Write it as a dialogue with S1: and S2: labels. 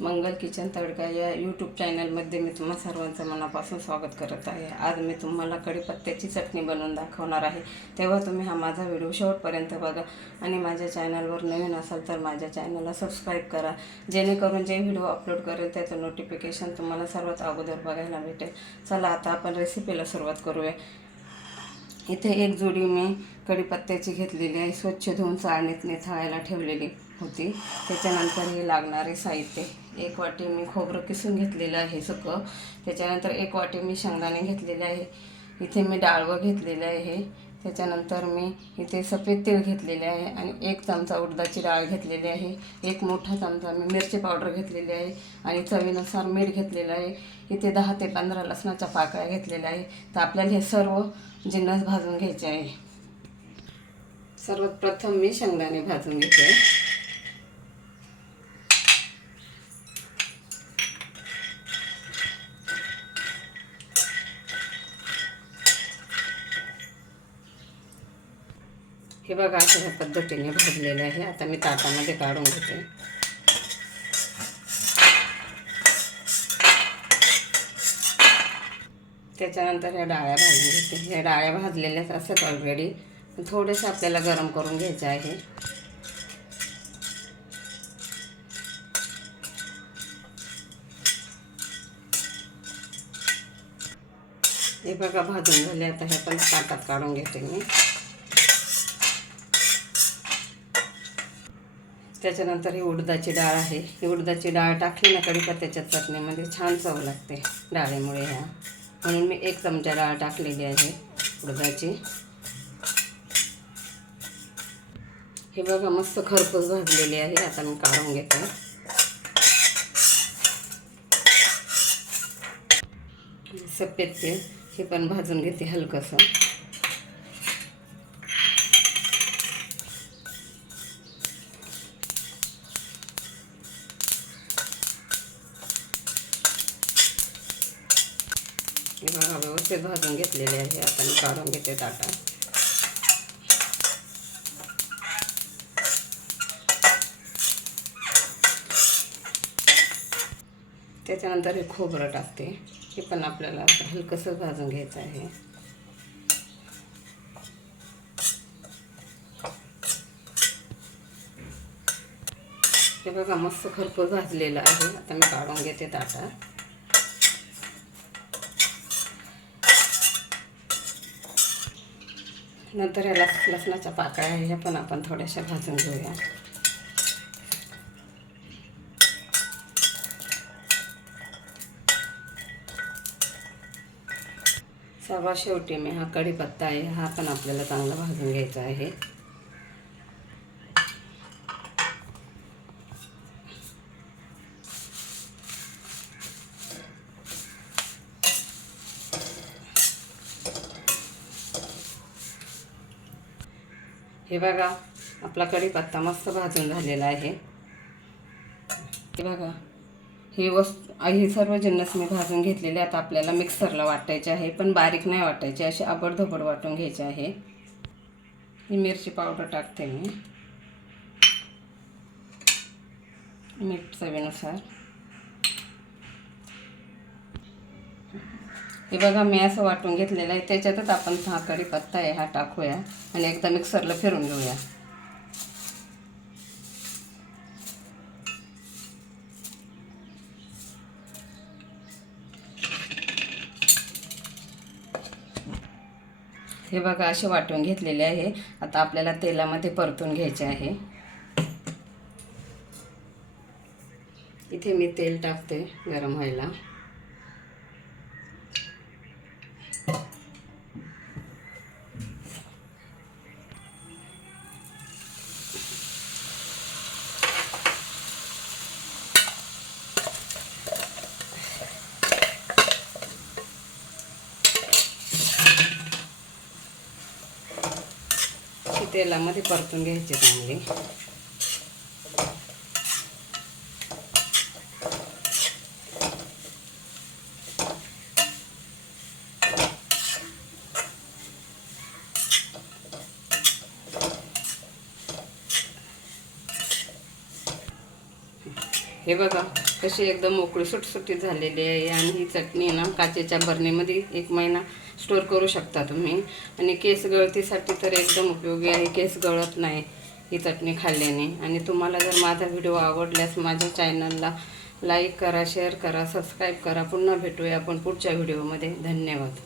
S1: मंगल kitchen तडका या YouTube चॅनलमध्ये मी तुम्हा सर्वांचं मनापासून स्वागत करत आहे. आज मी तुम्हाला कढीपत्त्याची चटणी बनवून दाखवणार आहे. तेव्हा तुम्ही हा माझा व्हिडिओ शेवटपर्यंत बघा आणि माझ्या चॅनलवर नवीन असाल तर माझ्या चॅनलला सबस्क्राईब करा. जेणेकरून जे व्हिडिओ अपलोड करेल त्याचं नोटिफिकेशन तुम्हाला सर्वात अगोदर बघायला भेटेल. चला आता आपण रेसिपीला सुरुवात करूया. इथे एक जोडी मी कढीपत्त्याची घेतलेली आहे. स्वच्छ धुवून चाळणीत निथाळायला ठेवलेली होती. त्याच्यानंतर हे लागणारे साहित्य. एक वाटी मी खोबरं किसून घेतलेलं आहे सुकं त्याच्यानंतर एक वाटी मी शेंगदाणे घेतलेले आहे. इथे मी डाळवं घेतलेलं आहे. त्याच्यानंतर मी इथे सफेद तेल घेतलेले आहे आणि एक चमचा उडदाची डाळ घेतलेली आहे. एक मोठा चमचा मी मिरची पावडर घेतलेली आहे आणि चवीनुसार मीठ घेतलेलं आहे. इथे दहा ते पंधरा लसणाच्या पाकळ्या घेतलेल्या आहे. तर आपल्याला हे सर्व जिन्नस भाजून घ्यायचे आहे. सर्वात प्रथम मी शेंगदाणे भाजून घेते. हे बघा अशा ह्या पद्धतीने भाजलेले आहे. आता मी ताटामध्ये काढून घेते. त्याच्यानंतर ह्या डाळ्या भाजून घेते. ह्या डाळ्या भाजलेल्याच असतात ऑलरेडी थोडेसे आपल्याला गरम करून घ्यायचे आहे. हे बघा, भाजून झाले. आता हे पण ताटात काढून घेते मी. त्याच्यानंतर ही उडदाची डाळ आहे. ही उडदाची डाळ टाकली ना करी का त्याच्या चटणीमध्ये छान चव लागते डाळीमुळे ह्या. म्हणून मी एक चमचा डाळ टाकलेली आहे उडदाची. हे बघा मस्त खरपूस भाजलेली आहे. आता मी काढून घेते. सफेद तेल हे पण भाजून घेते हलकंसं. बघा व्यवस्थित भाजून घेतलेले आहे. आता मी काढून घेते ताटा. त्याच्यानंतर हे खोबरं टाकते. हे पण आपल्याला हलकंसं भाजून घ्यायचं आहे. हे बघा मस्त खरपूर भाजलेलं आहे. आता मी काढून घेते ताटा. नंतर या लस लसणाच्या पाकळ्या ह्या पण आपण थोड्याशा भाजून घेऊया. सर्वात शेवटी मी हा कढीपत्ता आहे हा पण आपल्याला चांगला भाजून घ्यायचा आहे. हे बघा आपला कढीपत्ता मस्त भाजून झालेला आहे. हे बघा ही वस्तू ही सर्व जिन्नस मी भाजून घेतलेले आता आपल्याला मिक्सरला वाटायचे आहे पण बारीक नाही वाटायचे असे आबडधोबड वाटून घ्यायचे आहे. ही मिरची पावडर टाकते मी. मीठ चवीनुसार. हे बघा मी असं वाटून घेतलेलं आहे. त्याच्यातच आपण हा कढीपत्ता आहे हा टाकूया आणि एकदा मिक्सरला फिरून घेऊया. हे बघा असे वाटून घेतलेले आहे. आता आपल्याला तेलामध्ये परतून घ्यायचे आहे. इथे मी तेल टाकते गरम व्हायला. तेलामध्ये परतून घ्यायची चांगले. हे बघा कशी एकदम मोकळी सुटसुटीत झालेली आहे. आणि ही चटणी ना काचेच्या बरणीमध्ये एक महिना स्टोर करू शकता तुम्ही. आणि केस गळतीसाठी तर एकदम उपयोगी आहे. केस गळत नाही ही चटणी खाल्ल्याने. आणि तुम्हाला जर माझा व्हिडिओ आवडल्यास माझ्या चॅनलला लाईक करा शेअर करा सबस्क्राईब करा. पुन्हा भेटूया आपण पुढच्या व्हिडिओमध्ये धन्यवाद.